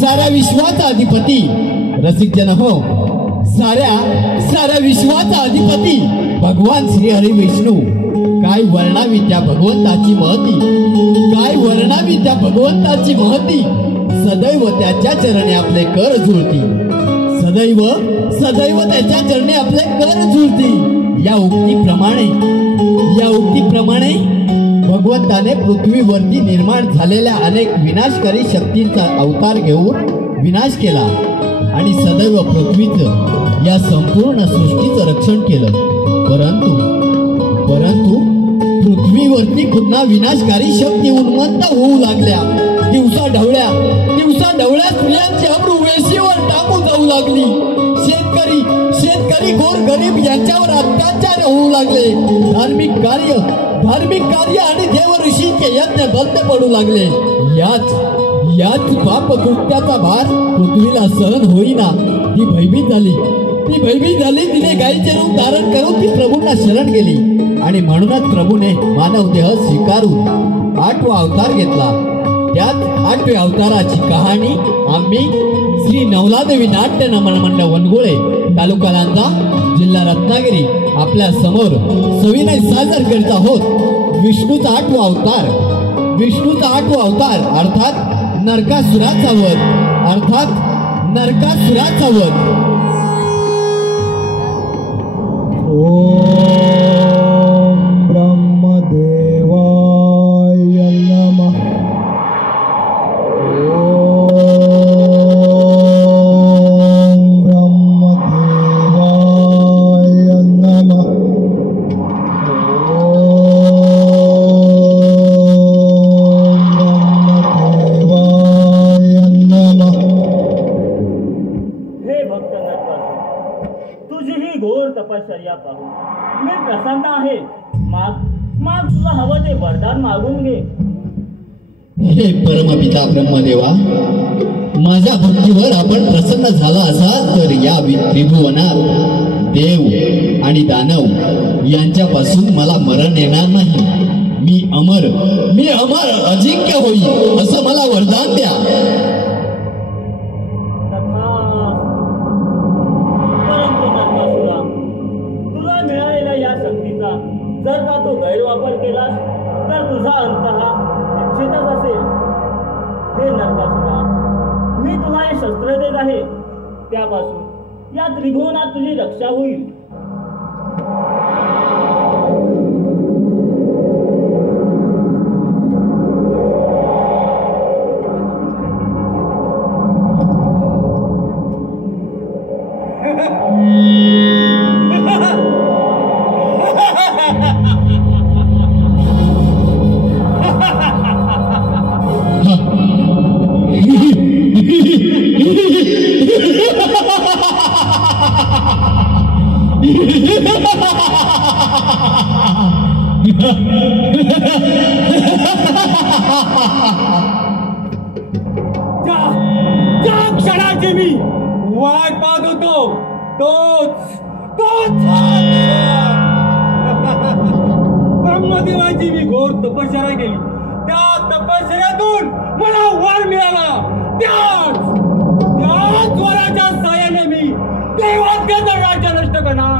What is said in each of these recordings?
साऱ्या विश्वाचा अधिपती रसिक जन हो, साऱ्या विश्वाचा अधिपती भगवान श्री हरी विष्णू. काय वर्णावी त्या भगवंताची महती, काय वर्णावी त्या भगवंताची महती. सदैव त्याच्या चरणी आपले कर झुळती, सदैव त्याच्या चरणी आपले कर झुळती. या उक्तीप्रमाणे भगवंताने पृथ्वीवरती निर्माण झालेल्या अनेक विनाशकारी शक्तींचा अवतार घेऊन विनाश केला आणि सदैव पृथ्वीचं या संपूर्ण सृष्टीचं रक्षण केलं. परंतु पृथ्वीवरती पुन्हा विनाशकारी शक्ती उन्मत्त होऊ लागल्या. दिवसा ढवळ्या स्त्रियांची अब्रू वेशीवर टाकू जाऊ लागली. शेतकरी गोर गरीब यांच्यावर अत्याचार होऊ लागले. धार्मिक कार्य आणि देव ऋषींचे यज्ञ बंद पडू लागले. याच पाप कृत्याचा भार पृथ्वीला सहन होईना. ती भयभीत झाली. तिने गायीचे रूप धारण करून ती प्रभूंना शरण गेली आणि म्हणूनच प्रभूने मानव देह स्वीकारून 8वा अवतार घेतला. त्यात 8व्या अवताराची कहाणी आम्ही श्री नवलादेवी नाट्य नमन मंडळ वनगुळे, तालुका लांजा, जिल्हा रत्नागिरी आपल्या समोर सविनय सादर करत आहोत. विष्णूचा 8वा अवतार अर्थात नरकासुराचा वध. ओम ब्रह्मदेवाय नमः. तपश्चर्या पाहून मी प्रसन्न आहे. माग तुला हवं ते वरदान मागून घे. हे परमपिता ब्रह्मदेवा, माझ्या भक्तीवर आपण प्रसन्न झाला असाल तर या त्रिभुवनात देव आणि दानव यांच्यापासून मला मरण येणार नाही. मी अमर अजिंक्य होईल असं मला वरदान द्या. जर का तो गैरवापर केलास तर तुझा अंत हा निश्चितच असेल. हे नरकासुरा, मी तुला हे शस्त्र देत आहे. त्यापासून या त्रिभुवनात तुझी रक्षा होईल. क्षणाची मी वाट पाहत होतो. तोच ब्रह्मदेवाची मी घोर तपश्चर्या केली. त्या तपश्चर्यातून मला वर मिळाला. त्याच वराच्या साहाय्याने मी देवांचं राज्य नष्ट करणार.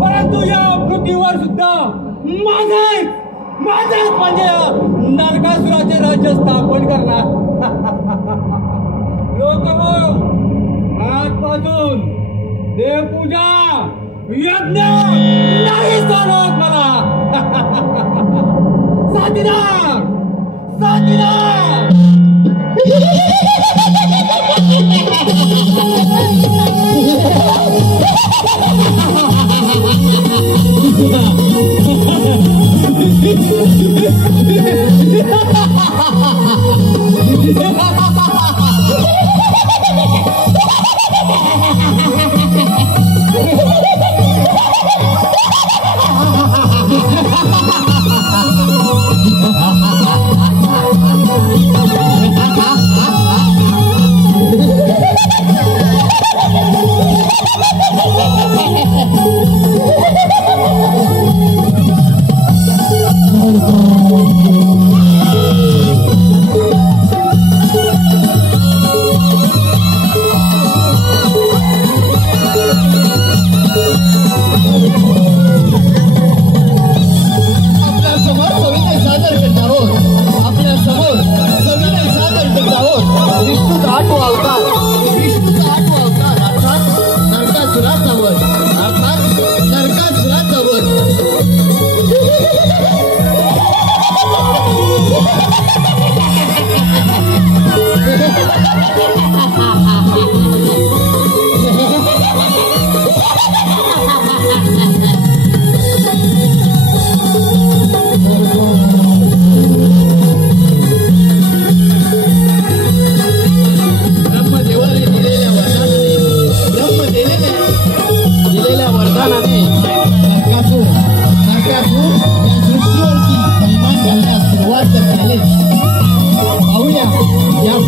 परंतु या पृथ्वीवर सुद्धा माझेच म्हणजे नरकासुराचे राज्य स्थापन करणार. लोक आजपासून देवपूजा यज्ञ नाही चालत मला. साथीदार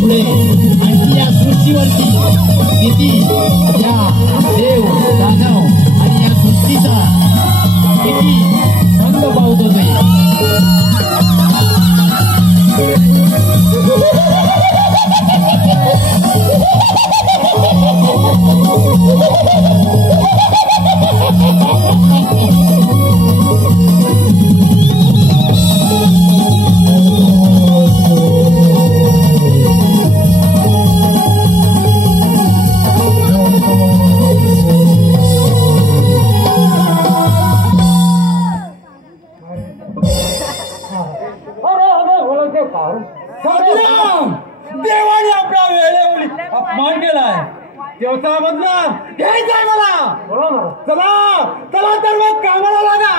पुढे आणि या सृष्टीवरती किती या देव दानव आणि या सृष्टीचा किती रंग पावत होते. देवाने आपला वेळेवर अपमान केलाय. व्यवसायामधला घ्यायचंय मला. चला चला तर मग कामाला लागा.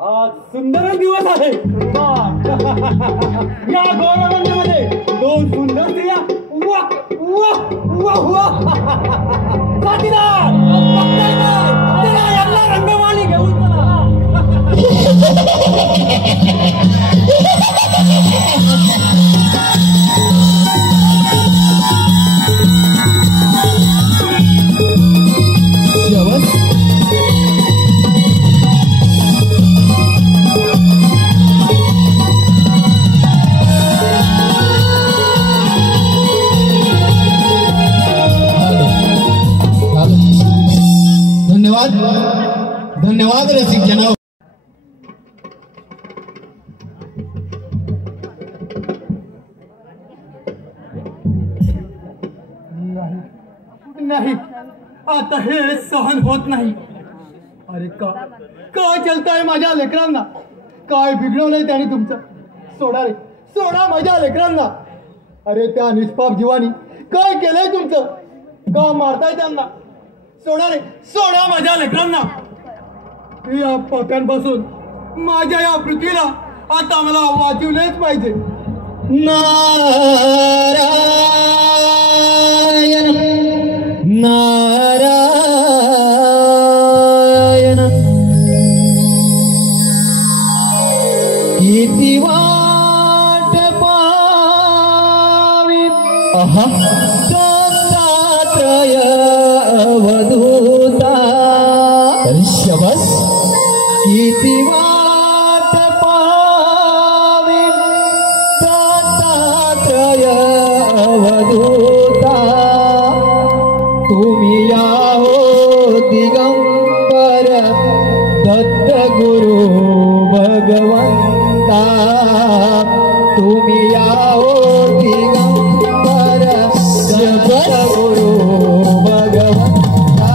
आज सुंदर दिवस आहे. या गौरवांमध्ये दोन सुंदर स्त्रिया वाह वाह वाह वाह. साथीदार चला यांना रंगवाली घेऊन चला. धन्यवाद रसिक जनाब. नाही आता हे सहन होत नाही. अरे काय चलताय माझ्या लेकरांना. काय बिघडवलंय त्याने तुमचं. सोडा रे सोडा माझ्या लेकरांना. अरे त्या निष्पाप जीवानी काय केलंय तुमचं. का मारताय त्यांना. सोडा रे सोडा माझ्या लेकरांना. या पाप्यांपासून माझ्या या पृथ्वीला आता मला वाचवलेच पाहिजे. नारायण नारायण. किती वाट पावी दत्तात्रय अवधूता. शबस किती वाट पावी दत्तात्रय अवधूता. तुम्ही तुम्ही याहो दिगंबर गुरु भगवंता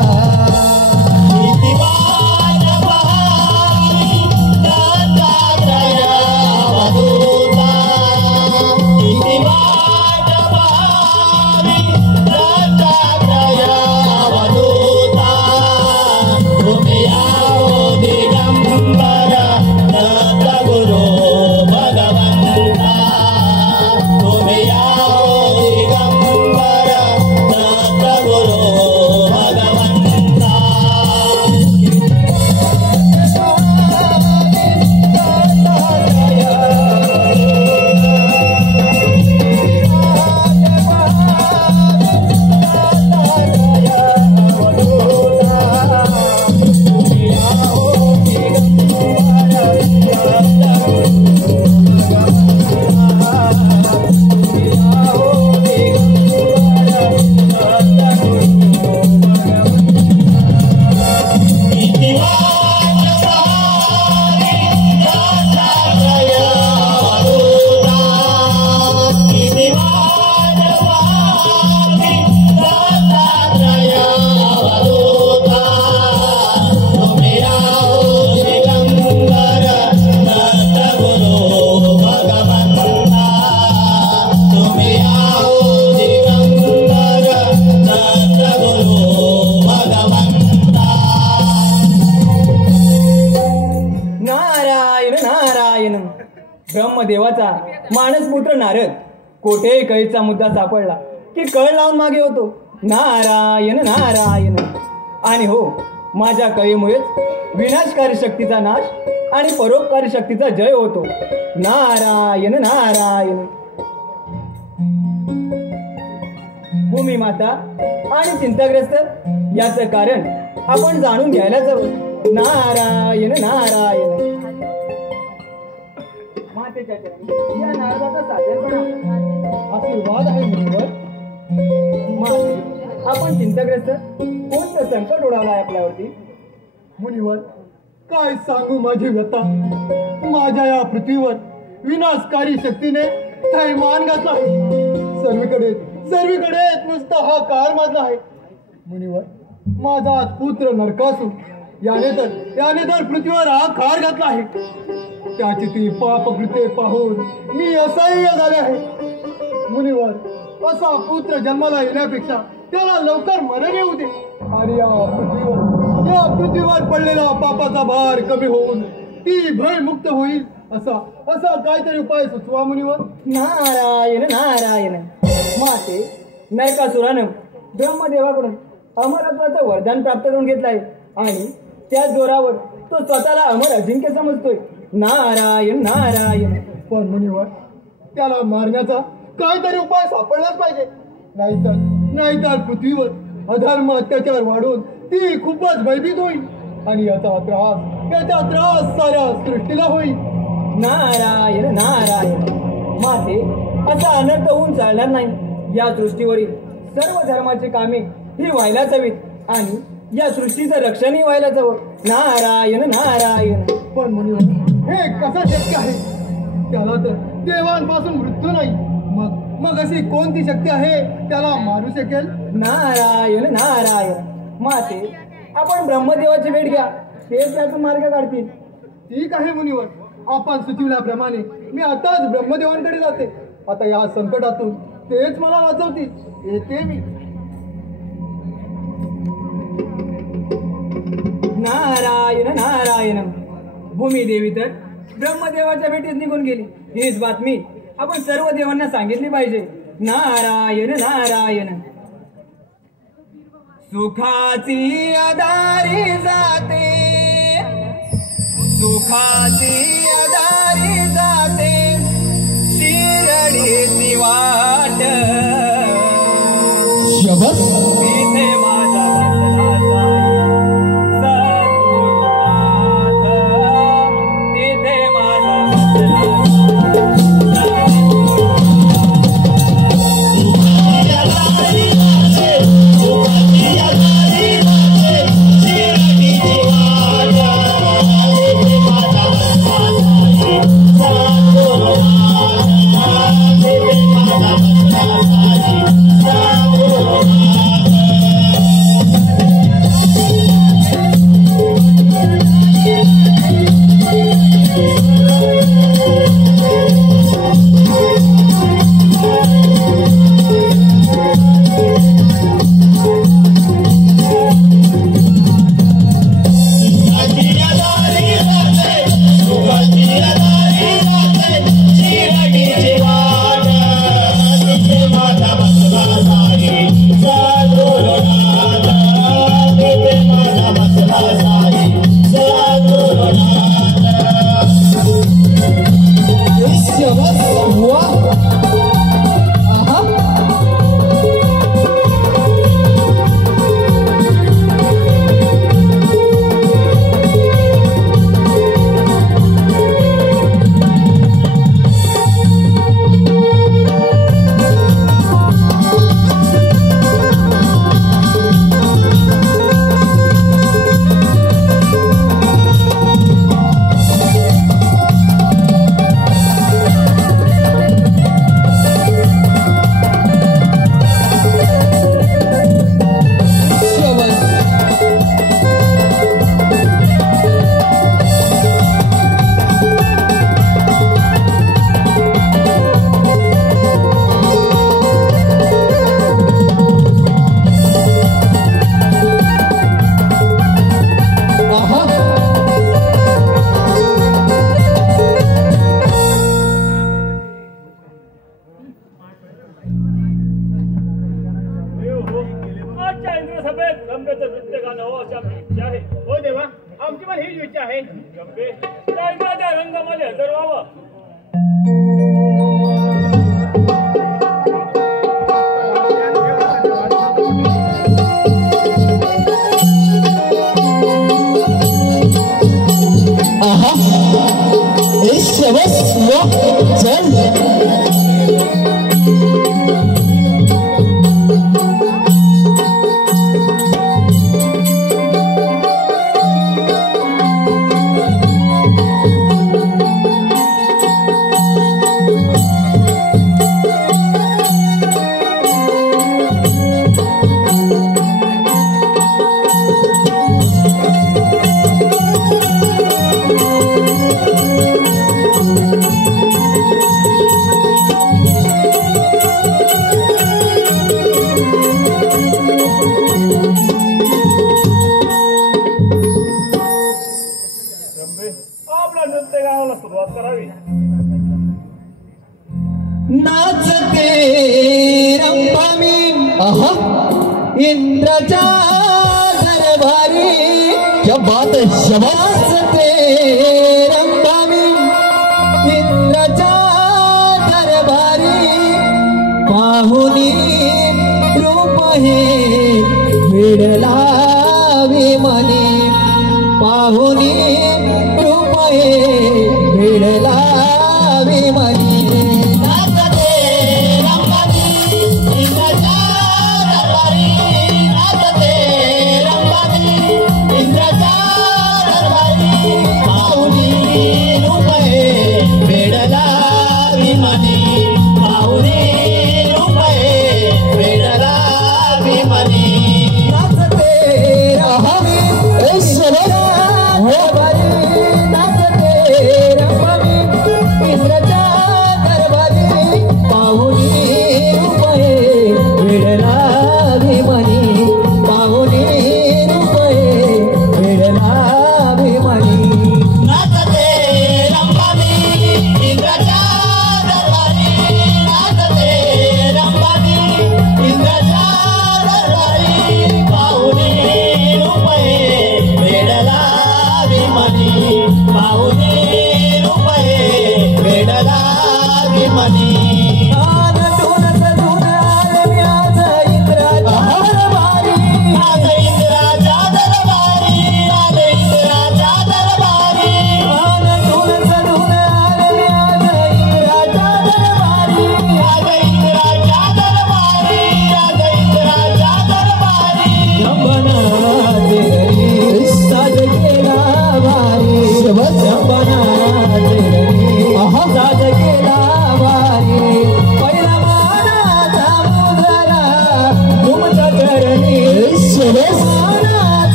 ब्रह्मदेवाचा मानसपुत्र नारद कोठे कैचा मुद्दा सापडला की कळ लावून मागे होतो नारायण नारायण. आणि हो, माझ्या कळीमुळेच विनाशकारी शक्तीचा नाश आणि परोपकारी शक्तीचा जय होतो. नारायण नारायण. भूमी माता आणि चिंताग्रस्त याचं कारण आपण जाणून घ्यायलाच हवं. नारायण नारायण. मातेच्या चरणी या नारदाचा साधेपणा आशीर्वाद आहे मुनिवर. माते, आपण चिंताग्रस्त कोणतं संकट ओढावलं आहे आपल्यावरती? मुनिवर, काय सांगू माझी व्यथा. माझ्या या पृथ्वीवर विनाशकारी शक्तीने थैमान घातला आहे. सर्वीकडे नुसता हा कार माजला आहे. मुनिवर, माझा पुत्र नरकासूर याने तर पृथ्वीवर हा कार घातला आहे. त्याची ती पापकृत्ये पाहून मी असह्य झाले आहे. मुनिवर, असा पुत्र जन्माला येण्यापेक्षा त्याला लवकर मरण येऊ दे आणि या पृथ्वीवर पडलेला पापाचा भार कमी होऊन ती भयमुक्त होईल असा काहीतरी उपाय सुचवा मुनिवर. नारायण नारायण. माते, नरकासुरानं ब्रह्मदेवाकडून अमरत्वाचं वरदान प्राप्त करून घेतलं आहे आणि त्या जोरावर तो स्वतःला अमर अजिंक्य समजतोय. नारायण नारायण. पण मुनिवर, त्याला मारण्याचा काहीतरी उपाय सापडलाच पाहिजे. नाहीतर पृथ्वीवर अधर्म अत्याचार वाढून ती खूपच भयभीत होईल आणि याचा त्रास साऱ्या सृष्टीला होईल. नारायण नारायण. माते, असा अनर्थ होऊन चालणार नाही. या सृष्टीवरील सर्व धर्माची कामे ही व्हायलाच हवीत आणि या सृष्टीचं रक्षणही व्हायलाच हवं. नारायण नारायण. पण मुनिवर, हे कसं शक्य आहे? त्याला तर देवांपासून मृत्यू नाही. मग अशी कोणती शक्ती आहे त्याला मारू शकेल? नारायण नारायण. माते, आपण ब्रह्मदेवाची भेट घ्या, तेच त्याचा मार्ग काढतील. ठीक आहे मुनिवर, आपण सुचविल्याप्रमाणे मी आताच ब्रह्मदेवांकडे जाते. आता या संकटातून तेच मला वाचवतील. येते मी. नारायण नारायण. भूमिदेवी तर ब्रह्मदेवाच्या भेटीत निघून गेली. हीच बातमी आपण सर्व देवांना सांगितली पाहिजे. नारायण नारायण. सुखाची अदारी जाते, सुखाची अदारी जाते, शिरडीची वाट. तिथे माझा बसला सद्गुरुनाथ, तिथे माझा Oh पण हीच इच्छा आहे. त्या रंगामध्ये हजर व्हावं. नाचते रंपामी इंद्राच्या दरबारी. क्या बात है शबाश. नाचते रंपामी इंद्राच्या दरबारी. पाहुनी रूप हे वेडला विमानी. पाहुनी रूप हे वेडला विमानी.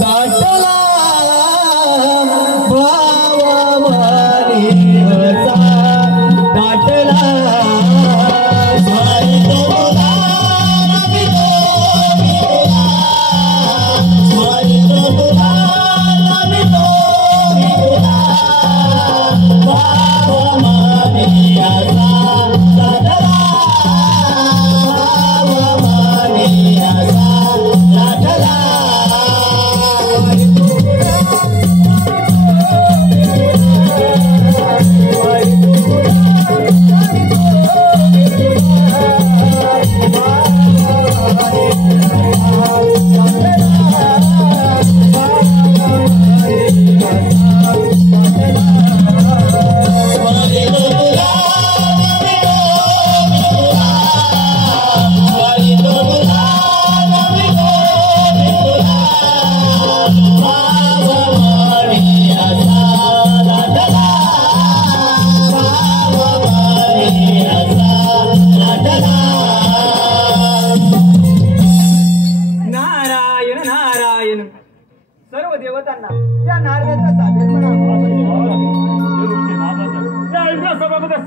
दाटला भाव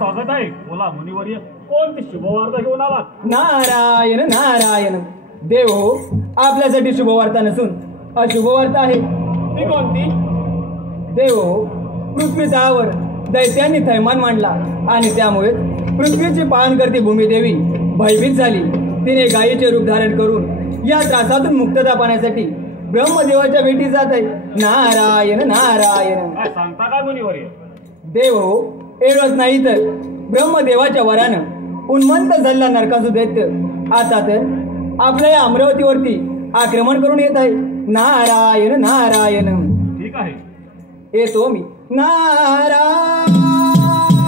स्वागत आहे. बोला मुनिवर्य, कोणती शुभवार्ता घेऊन आलात? नारायण नारायण. देव हो, आपल्यासाठी शुभवार्ता नसून अशुभवार्ता आहे. ती कोणती? देव हो, पृथ्वीतळावर दैत्यांनी थैमान मांडला आणि त्यामुळे पृथ्वीची पाहण करती भूमिदेवी भयभीत झाली. तिने गायीचे रूप धारण करून या त्रासातून मुक्तता पाहण्यासाठी ब्रह्मदेवाच्या भेटी जात आहे. नारायण नारायण. काय सांगता का मुनिवर्य? देव हो, एवढंच नाही तर ब्रह्मदेवाच्या वरानं उन्मंत झालेला नरकासुर दैत्य आता तर आपल्या या अमरावतीवरती आक्रमण करून येत आहे. नारायण नारायण. ठीक आहे, येतो मी. नारायण नारायण.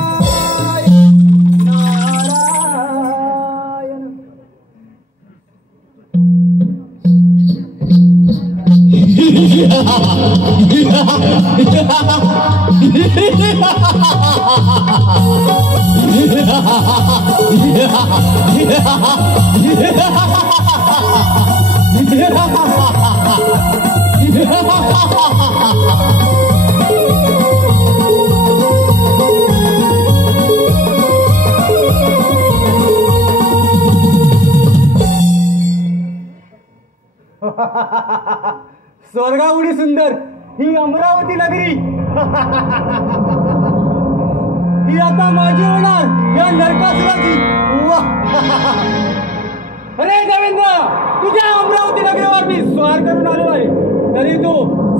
स्वर्गाउडी सुंदर ही अमरावती नगरी ही आता माझी होणार या नरकासुराची. अरे देवेंद्र, तुझ्या अमरावती नगरीवर मी स्वार करून आलो आहे, तरी तू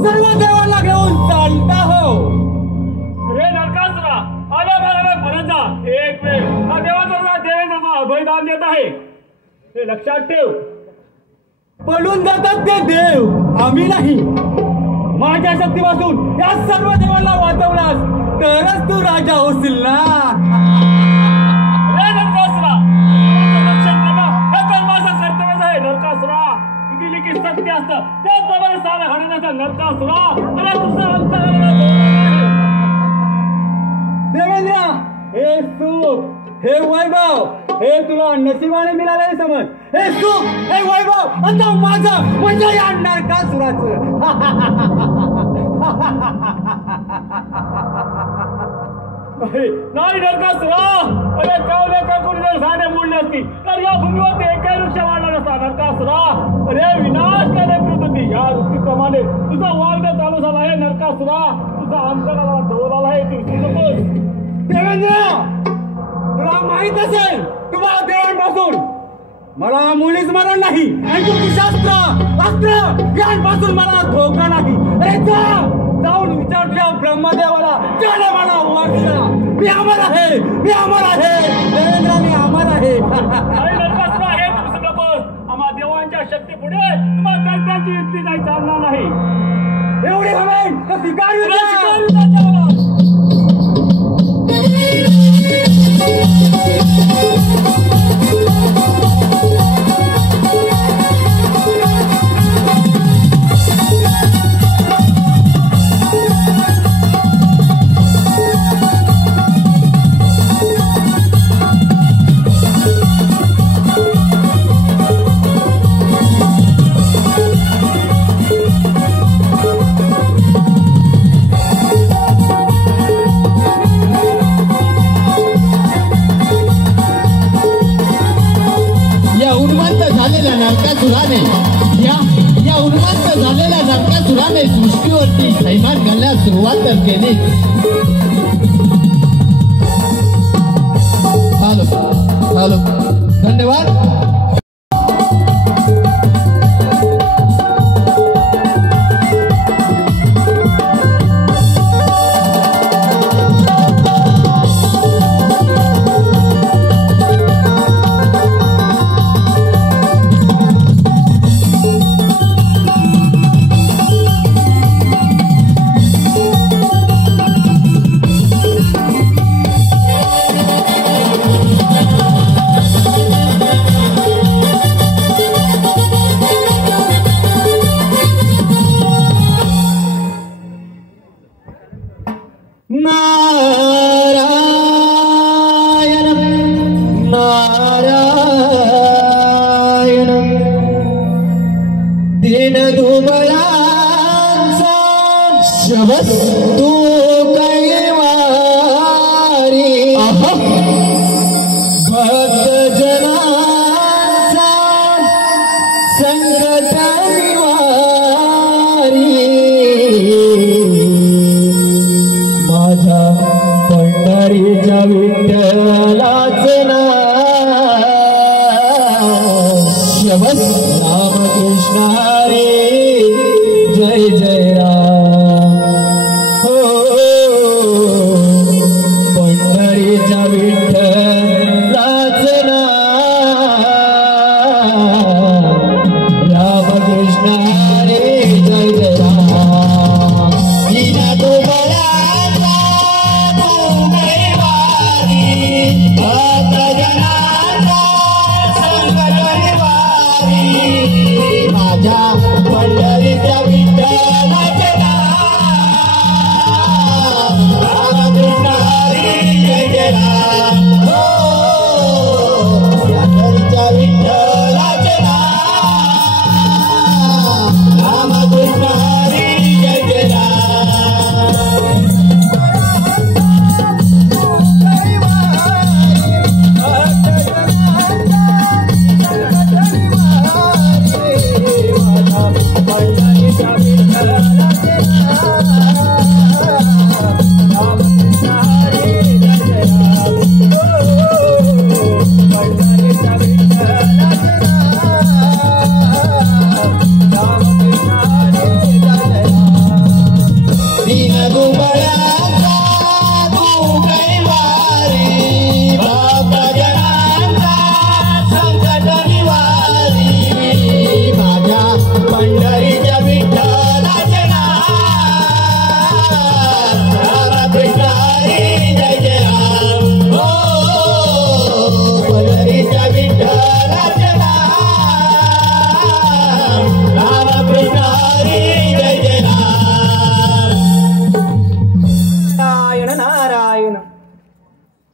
सर्व देवांना घेऊन चालता हो. रे नरकासुरा, आल्या बाळाला परत जा. एक वेळ हा देवाचा देवेंद्र अभयदान देत आहे, हे लक्षात ठेव. पडून जातात ते देव, आम्ही नाही. माझ्या शक्तीपासून या सर्व देवांना वाचवलास तरच तू राजा होशील ना. रे नरकासुरा, रक्षण करणं हे तर माझं कर्तव्यच आहे. नरकासुरा, किती लिखित सत्य असतं त्याचप्रमाणे सारा घडण्याचा नरकासुरा. अरे तुझा अंतःकरण देवेंद्र, हे सुख, हे वैभव, हे तुला नशिबाने मिळाले समज. हे सुख, हे वैभव आता माझं म्हणजे या नरकासुराचं. नाही नरकासुरा, अरे कावले काकून जर झाडे मोडली असती तर या भूमीवर एकही वृक्ष वाढला नसता. नरकासुरा, अरे विनाश करण्यापूर्वी या ऋतूप्रमाणे तुझा वागणं चालू झाला आहे. नरकासुरा, तुझा अंतराला जवळ आला आहे. तू देवेंद्र, तुला माहित असेल तुम्हाला देवांपासून मला मुळीच मरण नाही आणि तुमची शास्त्र अस्त्र यांपासून मला धोका नाही. अरे जाऊन विचार तुझ्या ब्रह्मदेवाला, ज्याने मला वाचला. मी अमर आहे, मी अमर आहे देवेंद्र, मी अमर आहे. नरकासुरा, हे तुझं नकोस. आम्हा देवांच्या शक्ती पुढे तुम्हाला त्यांची युक्ती काही चालणार नाही. एवढी हवे तर स्वीकारू द्या. नरकासुराने या उन्मत्त झालेल्या नरकासुराने सृष्टीवरती थैमान घालण्यास सुरुवात तर केली. हॅलो, धन्यवाद. तू कैवारी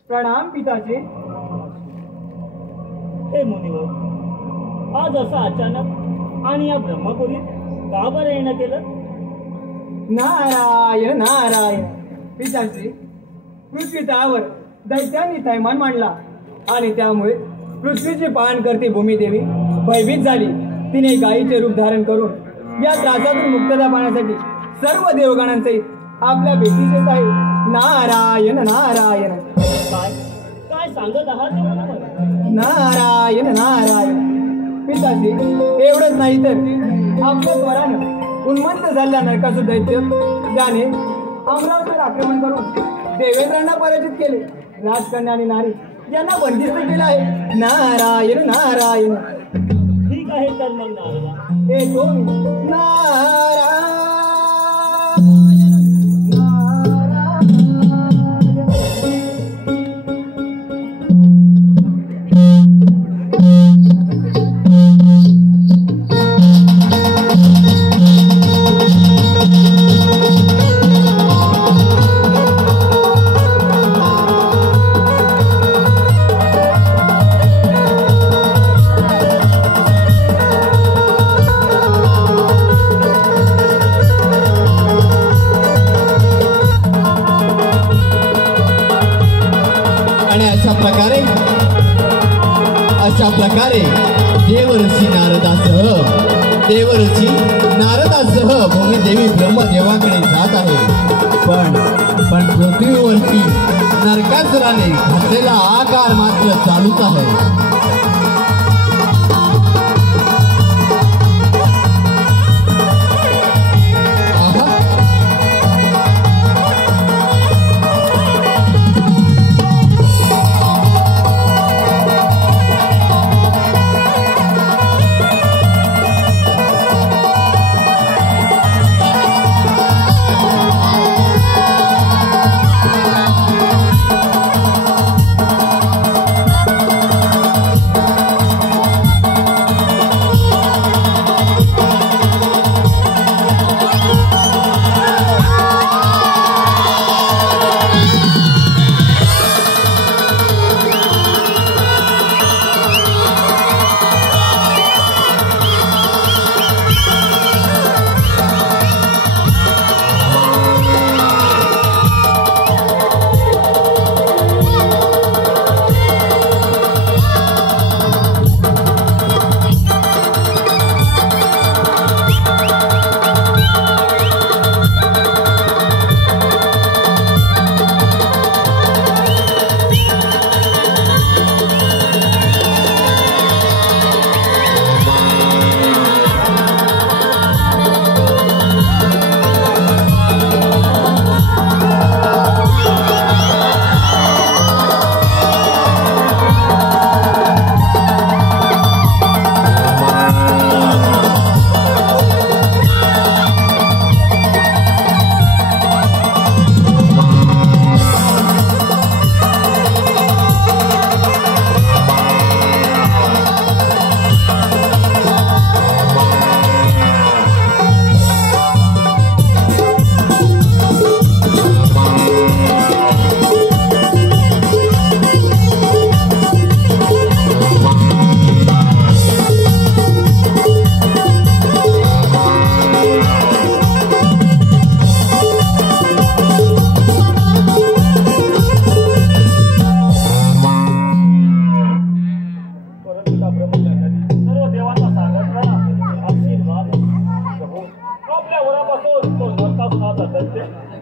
प्रणाम पिताजी. हे मुनिवर, आज असं अचानक आणि या ब्रह्मपुरीत का बरं येणं केलं? नारायण नारायण. पिताजी, पृथ्वी तळावर दैत्यांनी थैमान मांडला आणि त्यामुळे पृथ्वीची पाहण करते भूमिदेवी भयभीत झाली. तिने गायीचे रूप धारण करून या त्रासातून मुक्तता पाहण्यासाठी सर्व देवगणांचे आपल्या भेटीस येत आहे. नारायण नारायण. काय काय सांगत आहात ते मुनिवर? नारायण नारायण. पिताजी, एवढंच नाही तर आपल्या स्वरानं उन्मत्त झालेल्या नरकासुर दैत्य त्याने अमरावतीवर आक्रमण करून देवेंद्रांना पराजित केले. राजकन्या आणि नारी यांना बंदिस्त केलं आहे. नारायण नारायण. ठीक आहे तर मग नारदा, हे दोन नारायण. अशा प्रकारे देवऋषी नारदासह भूमिदेवी ब्रह्मदेवाकडे जात आहे. पण पृथ्वीवरती नरकासुराने घातलेला आकार मात्र चालूच आहे.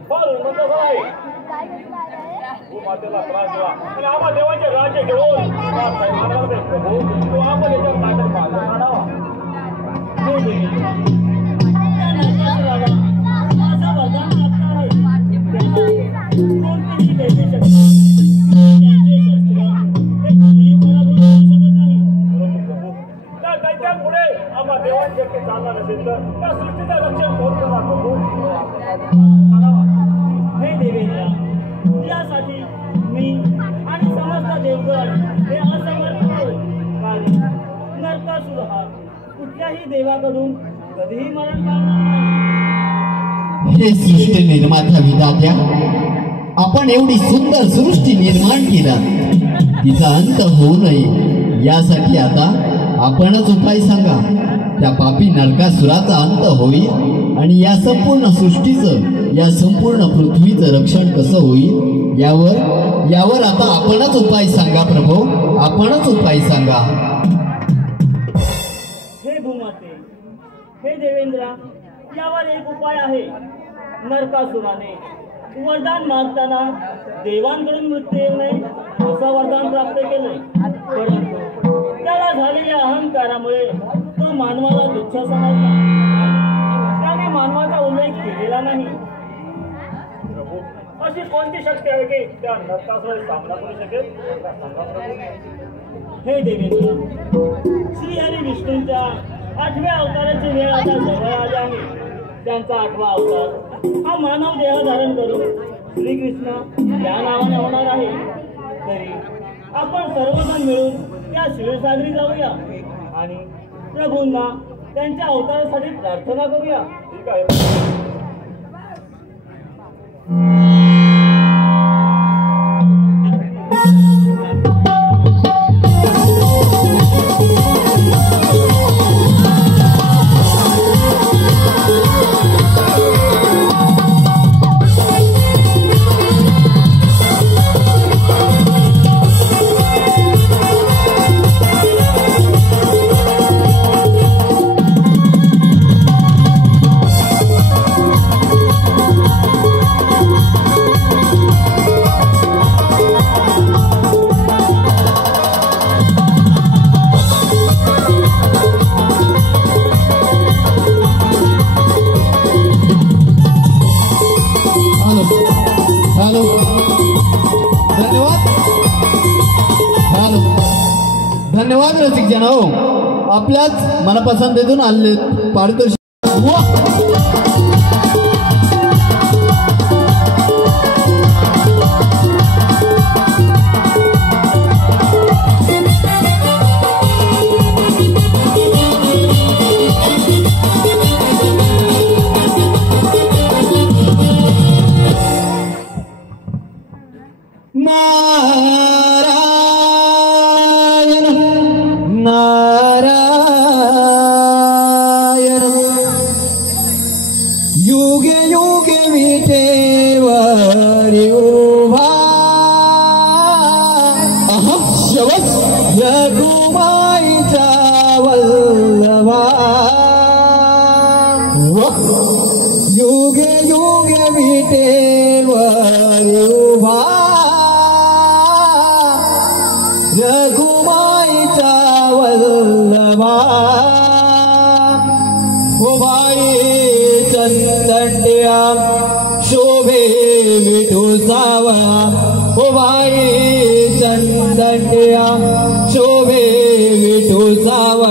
फार उन्नत झाला आहे. भूमातेला त्रास दिला आणि आम्हा देवाचे राज्य घेऊन प्रभू तो आपण याच्यावर ताकद पाहतो आणावा. माझं वरदान प्राप्त आहे. कोणतीही दैवी शक्ती त्यांचे शस्त्र ते कधीही पराभूत करू शकत नाही. त्या दैत्यापुढे आम्हा देवाची शक्ती चालणार नसेल तर त्या सृष्टीचं रक्षण कोण करणार प्रभू. हे देवेंद्र, यासाठी मी आणि समस्त देवगण हे असमर्थ आहोत. कारण नरकासुर हा कुठल्याही देवाकडून कधीही मरण पावणार नाही. हे सृष्टी निर्माता विधात्या, आपण एवढी सुंदर सृष्टी निर्माण केला, तिचा अंत होऊ नये यासाठी आता आपणच उपाय सांगा. त्या पापी नरकासुराचा अंत होईल आणि या संपूर्ण सृष्टीचं, या संपूर्ण पृथ्वीचं रक्षण कसं होईल यावर आता आपणच उपाय सांगा प्रभू, आपणच उपाय सांगा. हे भूमाते, हे देवेंद्र, यावर एक उपाय आहे. नरकासुराने वरदान मागताना देवांकडून मृत्यू येऊ नये असं वरदान प्राप्त केलंय. परंतु त्याला झालेल्या अहंकारामुळे तो मानवाला तुच्छ समजला. त्याने मानवाचा उल्लेख केलेला नाही. अशी कोणती शक्ती आहे की त्या नरकासुराचा सामना करू शकेल? हे देवेंद्र, श्रीहरी विष्णूंच्या 8व्या अवताराची वेळ आता जवळ आली आहे. त्यांचा 8वा अवतार हा मानव देह धारण करून श्रीकृष्ण या नावाने होणार आहे. तरी आपण सर्वजण मिळून त्या शिवसागरी जाऊया आणि प्रभूंना त्यांच्या अवतारासाठी प्रार्थना करूया. ठीक आहे. धन्यवाद रसिक जन हो, आपल्याच मनपसंतीतून आले पारितोषिक. चंदटिया शोभे विठोबा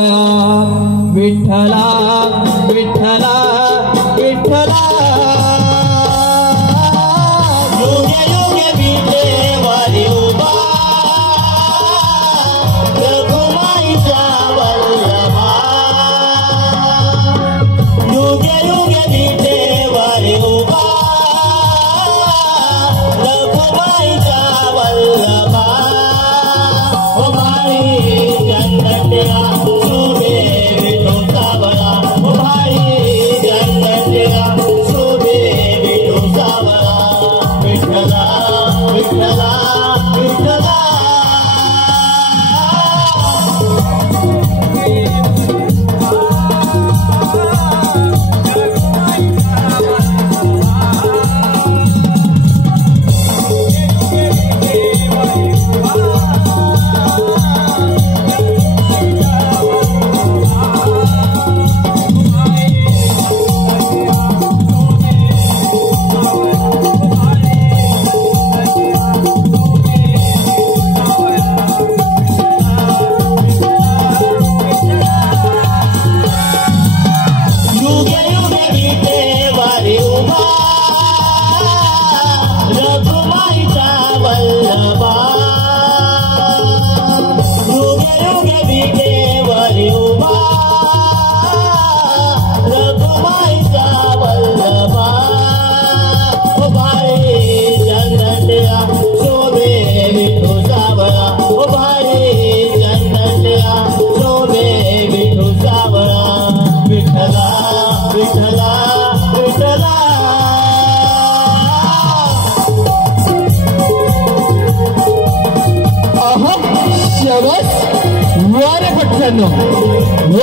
मित्रांनो हो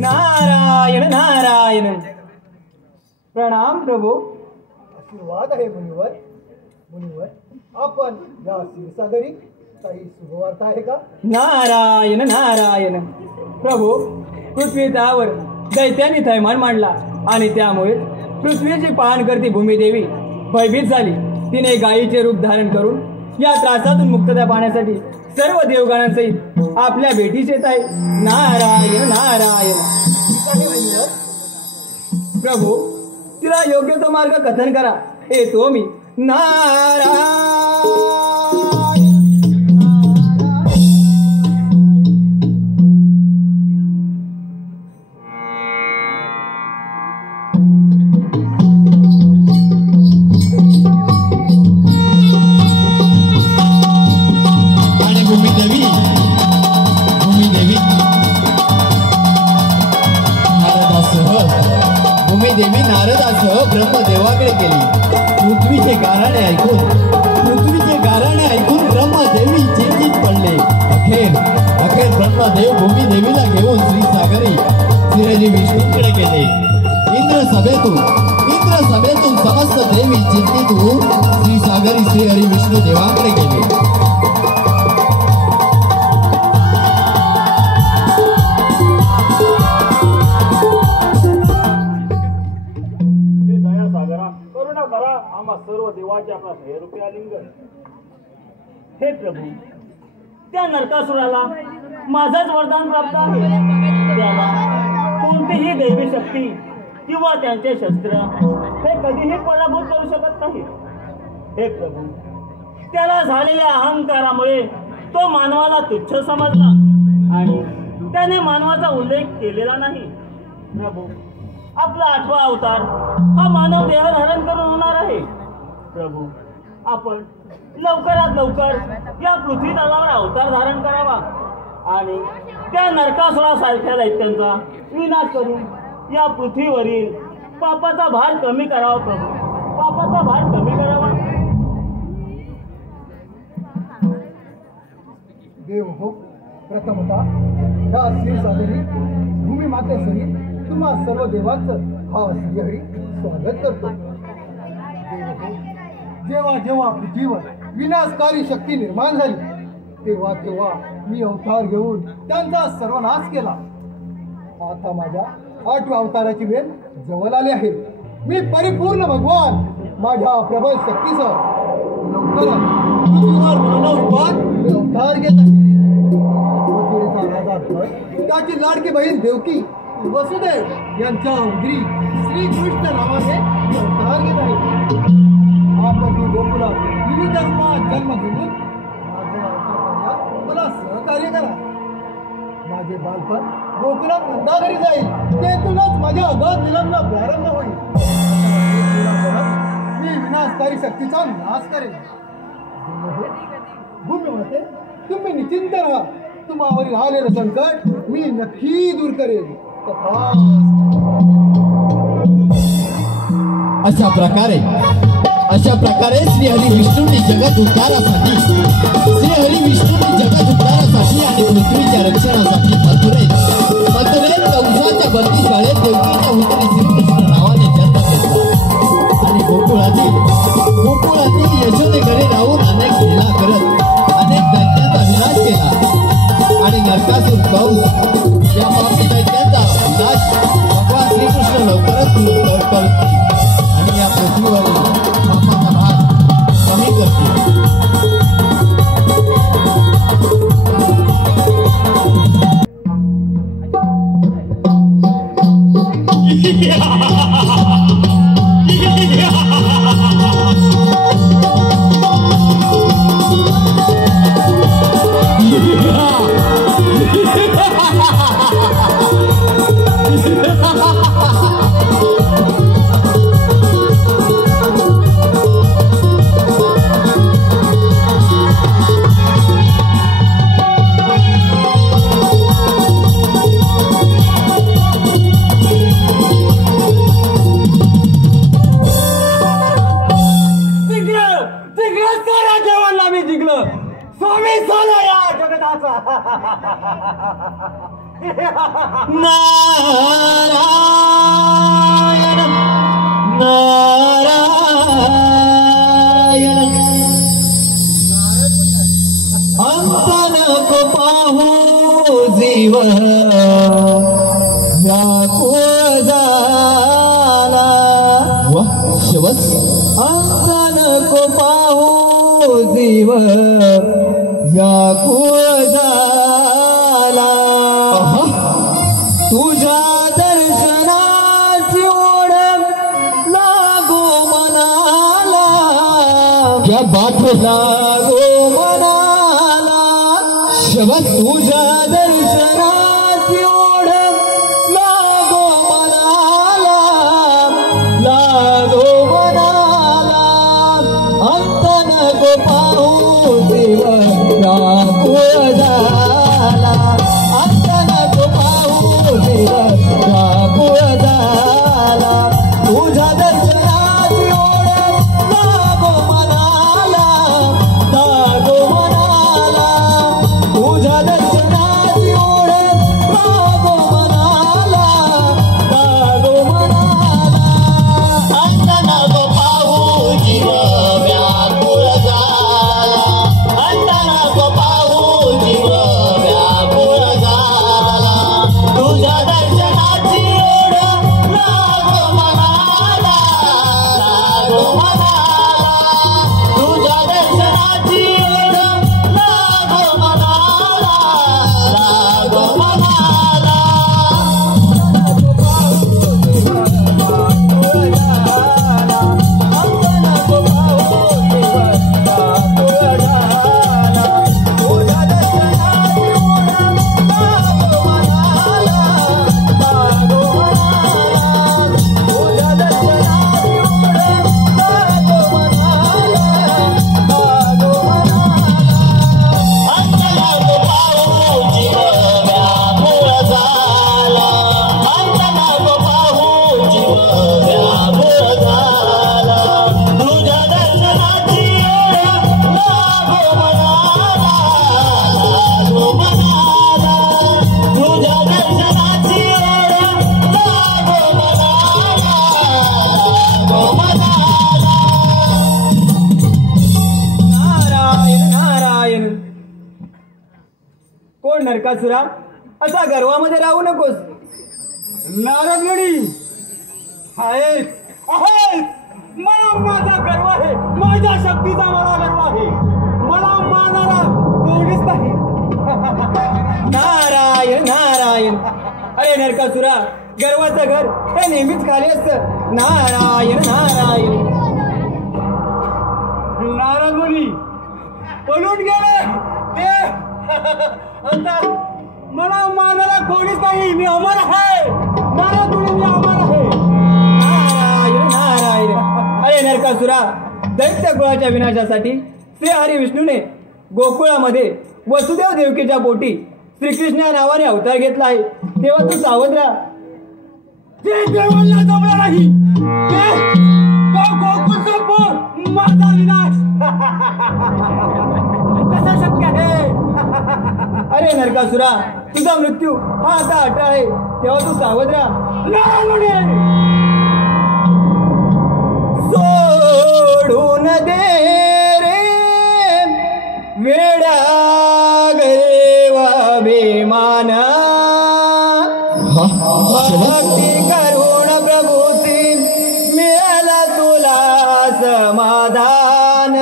नारायण नारायण. प्रणाम प्रभू. आशीर्वाद आहे मुनिवर. मुनिवर आपण या क्षीरसागरी काही शुभवार्ता आहे का? नारायण नारायण. प्रभू, पृथ्वीतावर दैत्याने थैमान मांडला आणि त्यामुळे पृथ्वीची पाहण करती भूमिदेवी भयभीत झाली. तिने गायीचे रूप धारण करून या त्रासातून मुक्तता पाहण्यासाठी सर्व देवगणांसहित आपल्या भेटीस येत आहे. नारायण नारायण. प्रभू, तिला योग्य तो मार्ग कथन करा. येतो मी. नारायण. भूमिदेवी नारदासह ब्रह्मदेवाकडे गेली. पृथ्वीचे गाराणे ऐकून ब्रह्मदेवी चिंतित पडले. अखेर ब्रह्मदेव भूमिदेवीला घेऊन श्रीसागरी श्रीहरी विष्णूंकडे गेले. इंद्र सभेतून समस्त देवी चिंतित होऊन श्रीसागरी श्रीहरी विष्णू देवाकडे गेले. सर्व देवाचे आपला रूपी आलिंगन. हे प्रभू, त्या नरकासुराला माझंच वरदान प्राप्त आहे. त्याला कोणतीही दैवी शक्ती किंवा त्यांचे शस्त्र हे कधीही पराभूत करू शकत नाही. हे प्रभू, त्याला झालेल्या अहंकारामुळे तो मानवाला तुच्छ समजला आणि त्याने मानवाचा उल्लेख केलेला नाही. प्रभू, आपला 8वा अवतार हा मानव देह धारण करून होणार आहे. प्रभू, आपण लवकरात लवकर या पृथ्वी तलावर अवतार धारण करावा आणि त्या नरकासुरासारख्या दैत्यांचा विनाश करून या पृथ्वीवरील पापाचा भार कमी करावा. प्रभू, पापाचा भार कमी करावा. देव हो, प्रथमतः ह्या क्षीरसागरी भूमी मातेसहित तुम्हा सर्व देवांचं हा श्रीहरी स्वागत करतो. जेव्हा जेव्हा पृथ्वीवर विनाशकारी शक्ती निर्माण झाली तेव्हा तेव्हा मी अवतार घेऊन त्यांचा सर्वनाश केला. आता माझ्या 8व्या अवताराची वेळ जवळ आली आहे. मी परिपूर्ण भगवान माझ्या प्रबल शक्तीसह लवकरच पृथ्वीवर मानव रूपात अवतार घेत आहे. त्याची लाडकी बहीण देवकी वसुदेव यांच्या उदरी श्रीकृष्ण नावाने अवतार घेत आहे. आपण गोकुलात विविध रूपात जन्म घेऊन माझ्या अवताराला मला सहकार्य करा. माझे बालपण गोकुलात नंदाघरी जाईल. तेथूनच माझ्या अगाध लीलांना प्रारंभ होईल. मी विनाशकारी शक्तीचा नाश करेन. भूमीमाते, तुम्ही निश्चिंत राहा. तुम्हावरील आलेलं संकट मी नक्की दूर करेन. अशा प्रकारे श्रीहरी विष्णूंनी जगत उद्धारासाठी आणि पृथ्वीच्या रक्षणासाठी मथुरेत कंसाच्या बंदीशाळेत देवकीच्या उतरी श्रीकृष्ण नावाने जन्म घेतला आणि गोकुळातील यशोदेकडे राहून अनेक लीला करत अनेक दैत्यांचा विनाश केला आणि नरकासुर कंस या पापी दैत्यांचा विनाश भगवान श्रीकृष्ण लवकरच करतील आणि या पृथ्वीवरील पापाचा भार कमी करतील. देवाचा. नारायण नारायण अंत नको पाहू जीव व्याकुळ झाला. वा शिवच अंत नको पाहू जीव व्याकुळ झाला. तुझ्या दर्शनाची ओढ लागो मनाला. क्या बात लागो मनाला. शबत तुझ्या दर्शनाची ओढ लागो मनाला. लागो मनाला अंत नको पाहू जीव व्याकुळ झाला. अंत नको पाहू जीव व्याकुळ झाला. तुझ्या दर्शनाची ओढ लागो मनाला. लागो मनाला तुझ्या दर्शनाची ओढ लागो मनाला. लागो मनाला अंत नको पाहू जीव व्याकुळ झाला. अंत नको पाहू जीव व्याकुळ झाला. तुझ्या दर्शनाची ओढ लागो मनाला. लागो मनाला तुझ्या दर्शनाची ओढ लागो मनाला. लागो मनाला कोण नरकासुरा, असा गर्वामध्ये राहू नकोस. नारदमुनी आहेस आहेस. मला माझा गर्व आहे. माझ्या शक्तीचा मला गर्व आहे. मला मानाला कोणीच नाही. नारायण नारायण. अरे नरकासुरा, गर्वाचं घर हे नेहमीच खाली असतं. नारायण नारायण. नारदमुनी पळून गेले ते आता मला मानाला कोणीच नाही. मी अमर आहे. नारदमुनी मी अमर आहे. नारायण नारायण. अरे नरकासुरा, दैत्य कुळाच्या विनाशासाठी श्री हरी विष्णूने गोकुळामध्ये वसुदेव देवकीच्या पोटी श्रीकृष्ण या नावाने अवतार घेतला आहे. तेव्हा तू सावध राहा. ते देवांना जमलं नाही. ते गोकुळ संपून माझा विनाश कसा शक्य आहे. अरे नरकासुरा, तुझा मृत्यू हा आता अटळ आहे. तेव्हा तू सावध राहा. सोडून दे रे वेडा गैवा बेमान. भक्ती करुण प्रभूती मिळाला तुला समाधान.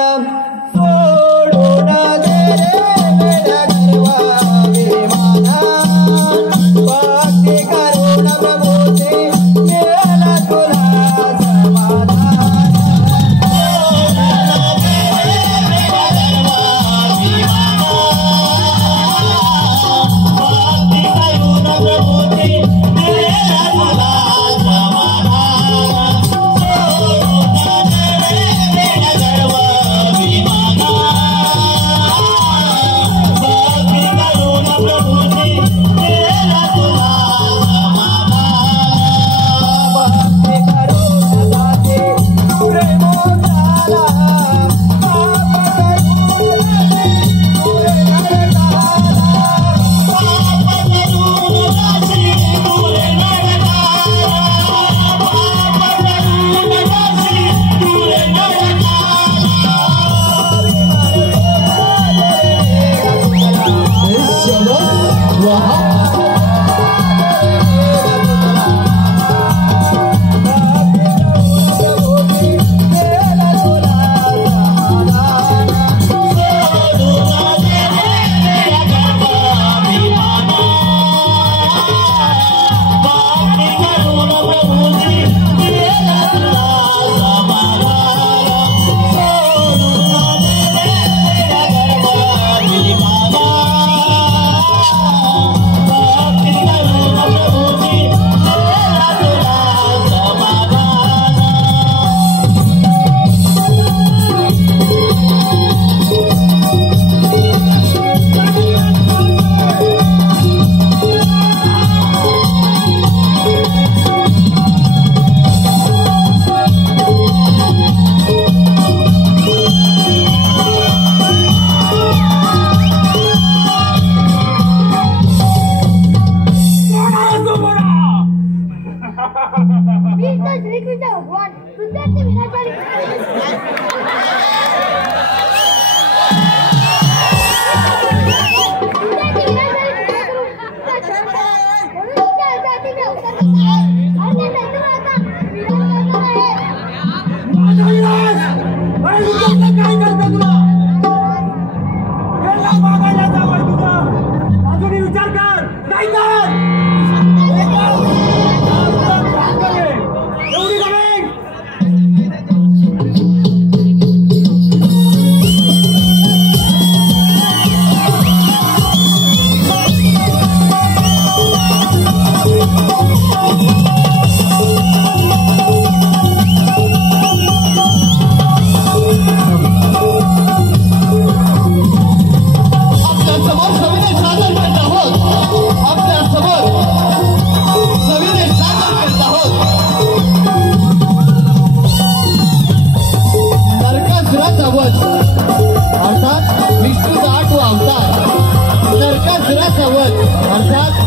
सोडून दे रे वेडा गैवा बेमान. भक्ती करुण प्रभूती मिळाला तुला समाधान. प्रभूती अर्थात विष्णूचा 8वा अवतार नरकासुराचा वध अर्थात